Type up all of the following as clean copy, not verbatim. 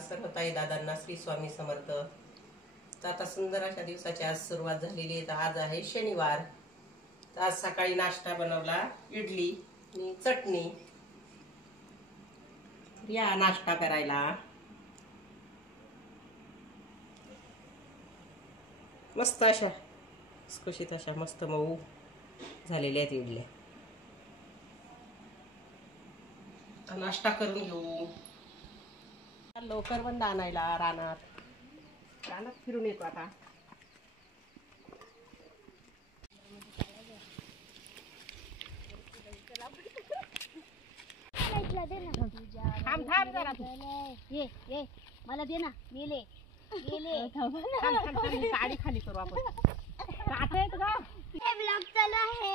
सर्वताई दादांना श्री स्वामी समर्थ. तर आता सुंदर अशा दिवसाची आज सुरुवात झालेली आहे. तर आज आहे शनिवार. तर आज सकाळी नाश्ता बनवला, इडली आणि चटणी. या नाश्ता करायला. मस्त अशा खुसखुशीत अशा मस्त मऊ झालेल्या आहेत इडल्या. नाश्ता करून घेऊ. लवकर बंद आणायला रानात फिरून येतो आता. थांब जरा तू. ये मला दे ना. गेले गाडी खाली करू आपण. काटे आहेत का? ब्लॉग चालू आहे.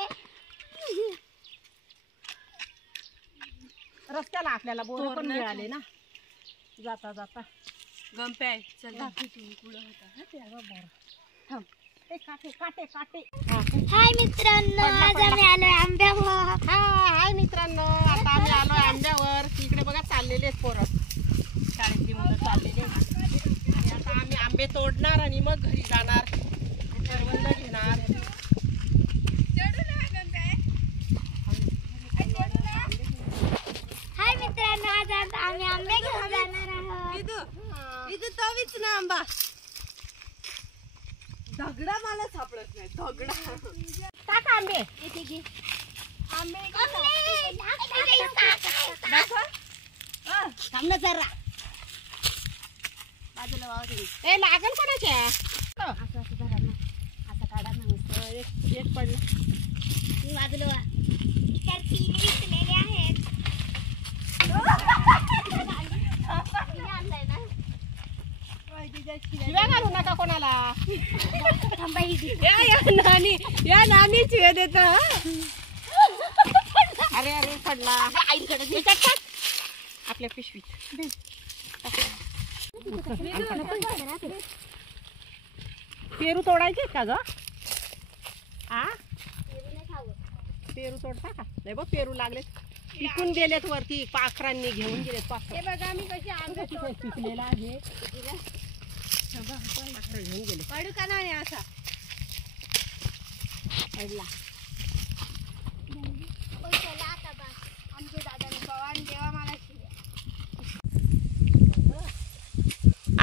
रस्त्याला आपल्याला बोर पण मिळाले ना जाता जाता. गंप्या चल काटे. हाय मित्रांनो, आज आम्ही आलोय आंब्यावर. हाय मित्रांनो, आता आम्ही आलोय आंब्यावर. तिकडे बघा चाललेले आहेत पोरं, शाळेतली मुलं चाललेले. आता आम्ही आंबे तोडणार आणि मग घरी जाणार, करवंद घेणार. हाय मित्रांनो, आज आम्ही आंबे घेऊन जाणार आहोत. इथं तवीच ना आंबा. दगडा मला सापडत नाही. दगडा टाक आंबे. थांब ना जरा. बाजूला वाव. ए लागल कोणाच्या. असं धरा ना, असं काढा ना. एक पडलं. बाजूला वा. तर 3 विकलेले आहेत. शिव्या घालू नका कोणाला. या नानी चिवे देत. अरे पडला. आपल्या पिशवीत. पेरू तोडायचे का ग? पेरू तोडता का? नाही बघ, पेरू लागले पिकून गेलेत वरती. पाखरांनी घेऊन गेलेत. हे बघा मी कशी आंबे पिकलेला आहे. घेऊन गेले. पडू का नाही असा पडला.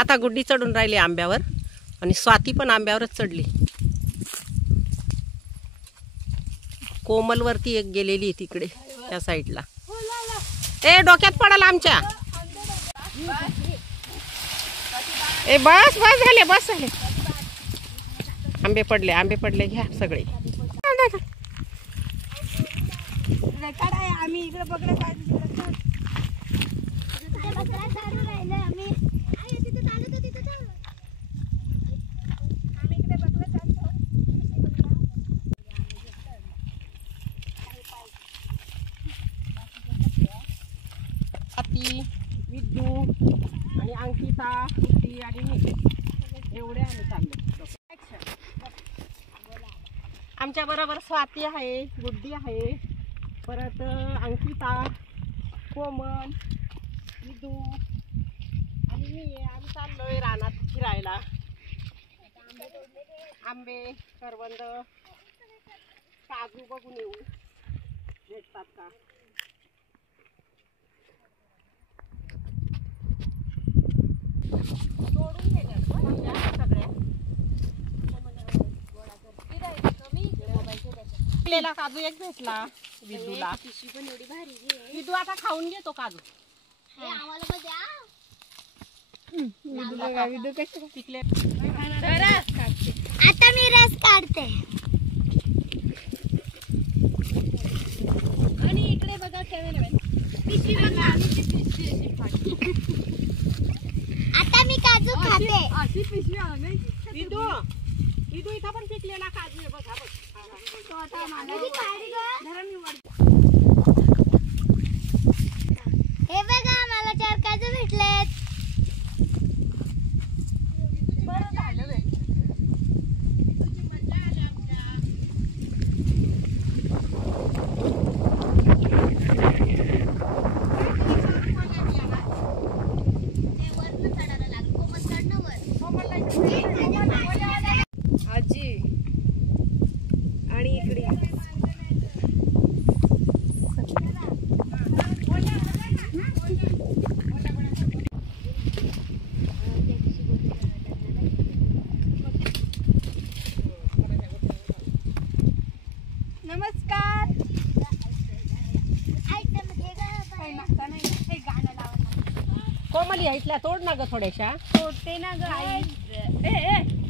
आता गुड्डी चढून राहिली आंब्यावर आणि स्वाती पण आंब्यावरच चढली. कोमल वरती एक गेलेली तिकडे त्या साईडला. ए डोक्यात पडाल आमच्या. ए बस झाले. आंबे पडले घ्या सगळे. आम्ही इकडे बघत विद्यू आणि अंकिता, गुड्डी आणि मी एवढे आम्ही चाललो. आमच्या बरोबर स्वाती आहे, गुड्डी आहे, परत अंकिता, कोमल, विदू आणि मी. आम्ही चाललोय रानात फिरायला. आंबे, करवंद, काजू बघून येऊ भेटतात का. तोडून सगळ्या काजू एक भेटला विदूला. पिशवी पण एवढी भारी. विदू आता खाऊन घेतो काजू. आम्हाला पण द्या. विदू कशी पिकले. आता मी रस काढते. आणि इकडे बघा पिशवी बघा. आता मी काजू खाते. अशी पिशवी आणायची. विदू इथं पण पिकलेला काजू आहे बघा. हे बघा, मला 4 काजू भेटलेत. बरं झालं बाई. ते वरनं कोमल या इथल्या तोड ना ग थोड्याशा. तोडते ना ग आई.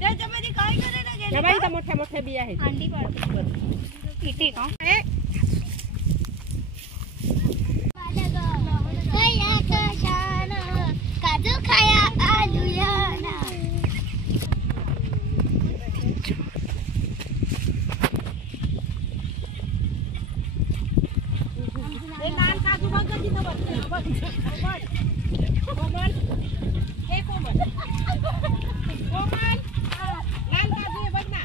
त्याच्यामध्ये काय करायला या गेलं बाई इथं मोठ्या मोठ्या बिया आहेत. अंडी पाडते किती का काजू खाया आलूयाना. हे लाल काजू बघ गं तिथं बसले. बघ कोमल कोमल हे कोमल कोमल लाल काजू आहे बघ ना.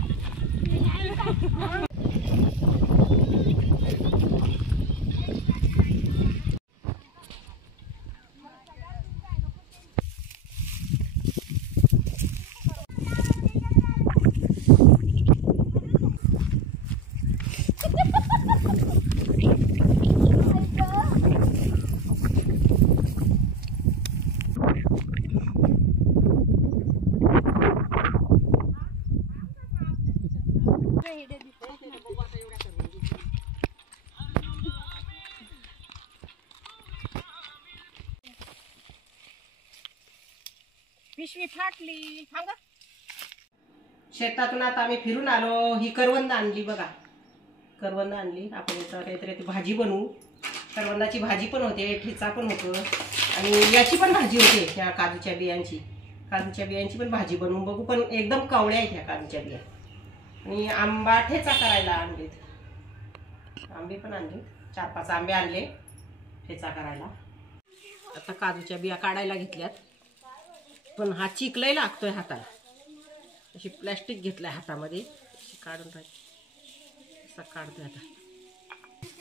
पिशवी फाटली. थांब गं. शेतातून आता आम्ही फिरून आलो. ही करवंद आणली बघा. करवंद आणली. आपण याचा काहीतरी ती भाजी बनवू. करवंदाची भाजी पण होते, ठेचा पण होतो आणि याची पण भाजी होते त्या काजूच्या बियांची. काजूच्या बियांची पण भाजी बनवून बघू. पण एकदम कवळ्या आहेत ह्या काजूच्या बिया. आणि आंबा ठेचा करायला आणलेत. आंबे पण आणले. 4-5 आंबे आणले ठेचा करायला. आता काजूच्या बिया काढायला घेतल्यात. पण हा चिक लय लागतोय हाताला. अशी प्लॅस्टिक घेतलंय हातामध्ये. काढून राहील असं काढतोय आता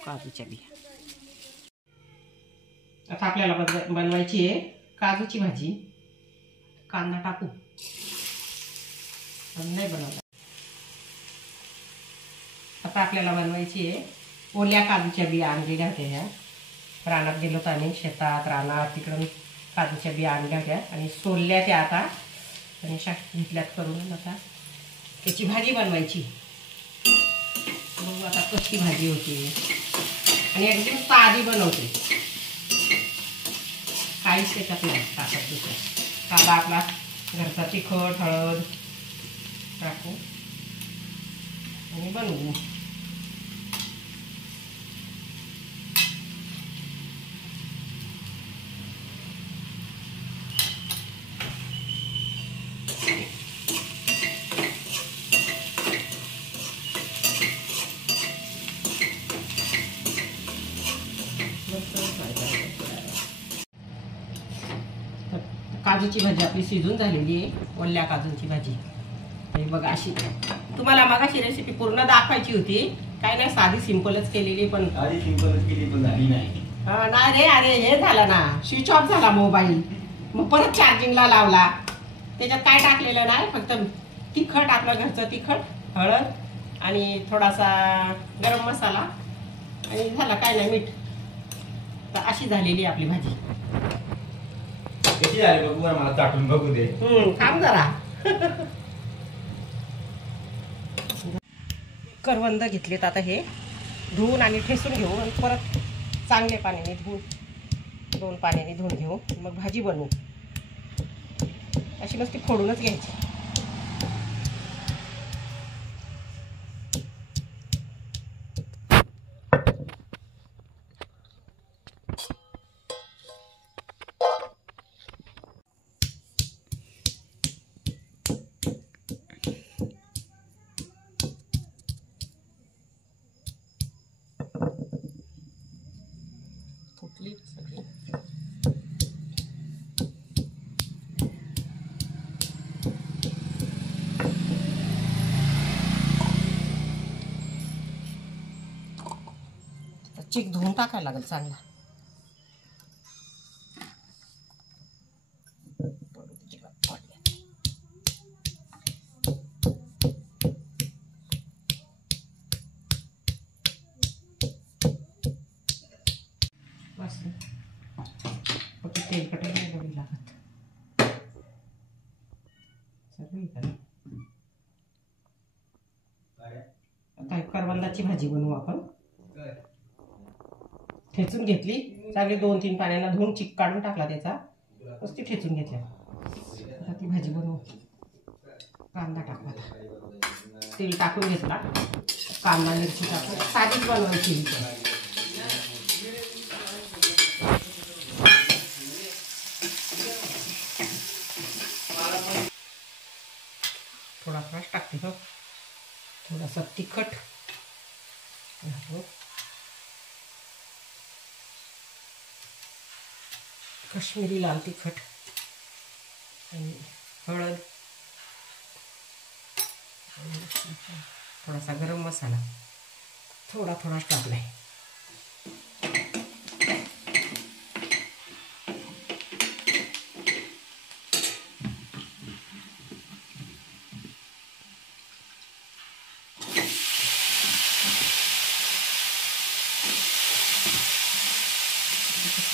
काजूच्या बिया. आता आपल्याला बनवायची आहे काजूची भाजी. कांदा टाकू. नाही बनवला. आता आपल्याला बनवायची आहे ओल्या काजूच्या बिया आणलेल्या होत्या ह्या. रानात गेलो तर आम्ही शेतात रानात तिकडून काजूच्या बिया आणल्या होत्या आणि सोलल्या त्या आता आणि अशा घेतल्यात करून. आता त्याची भाजी बनवायची. बघू आता कशी भाजी होती. आणि एकदम साधी बनवते. काहीच त्याच्यात नाही टाकत दुसरं. कांदा आपला घरचा तिखट हळद टाकू आणि बनवू. काजूची भाजी आपली शिजून झालेली आहे. ओल्या काजूची भाजी हे बघा अशी. तुम्हाला मगाशी रेसिपी पूर्ण दाखवायची होती. काय नाही साधी सिंपलच केलेली. पण साधी सिंपलच केली पण झाली नाही. नाही रे. अरे हे झालं ना स्विच ऑफ झाला मोबाईल. मग परत चार्जिंगला लावला. त्याच्यात काय टाकलेलं नाही. फक्त तिखट आपलं घरचं तिखट हळद आणि थोडासा गरम मसाला आणि झाला काय नाही मीठ. तर अशी झालेली आपली भाजी. कशी झाली बघू मला चाटून बघू दे. थांब जरा. करवंद घेतलेत आता हे धुवून आणि ठेसून घेऊ आणि परत चांगले पाण्याने धुवून 2 पाण्याने धुवून घेऊ. मग भाजी बनवू. अशी नुसती फोडूनच घ्यायची. फुटली सगळी. चिक धुवून टाकायला लागेल चांगला. तेलकट नाही बघू लागत. आता करवंदाची भाजी बनवू आपण. ठेचून घेतली चांगली 2-3 पाण्याला धुवून चिक काढून टाकला त्याचा. नुसती ठेचून घेतल्या. आता ती भाजी बनवू. कांदा टाकू आता. तेल टाकून घेतला. कांदा मिरची टाकून साधीच बनवायची. थोडा फ्राश टाकते हो. थोडासा तिखट घालू. काश्मीरी लाल तिखट आणि हळद, थोडासा गरम मसाला थोडाच टाकलाय.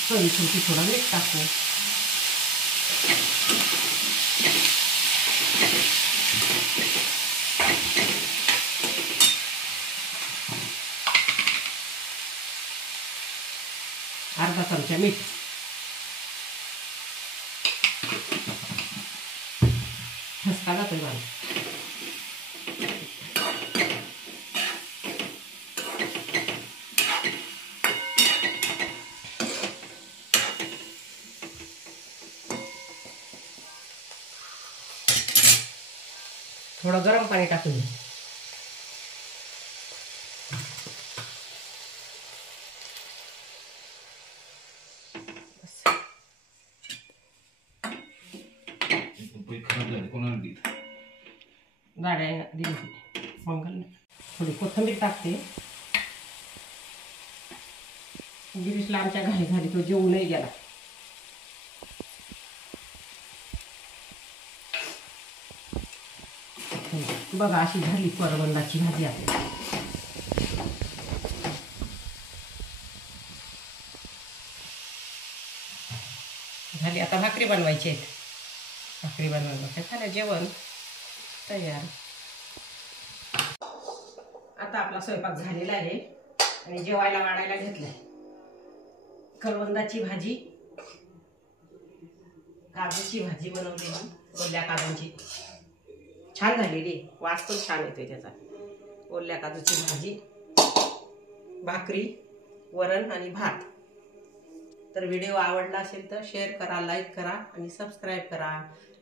चवीपुरती थोडा मीठ टाकू. अर्धा चमचा मीठ. ठसका जातोय मला. थोडं गरम पाणी टाकून. गाड्या दिली मंगल. थोडी कोथिंबीर टाकते. गिरीशला आमच्या घाई झाली, तो जेवूनही गेला. बघा अशी झाली परवंदाची भाजी आपली. झाली. आता भाकरी बनवायची आहेत. भाकरी बनवायला झालं. जेवण तयार. आता आपला स्वयंपाक झालेला आहे आणि जेवायला वाढायला घेतलंय. करवंदाची भाजी, काजूची भाजी बनवलेली, ओल्या काजूची. छान झालेली. वास पण छान येतोय त्याचा. ओल्या काजूची भाजी, भाकरी, वरण आणि भात. तर व्हिडिओ आवडला असेल तर शेअर करा, लाईक करा आणि सबस्क्राईब करा.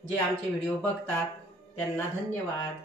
जे आमचे व्हिडिओ बघतात त्यांना धन्यवाद.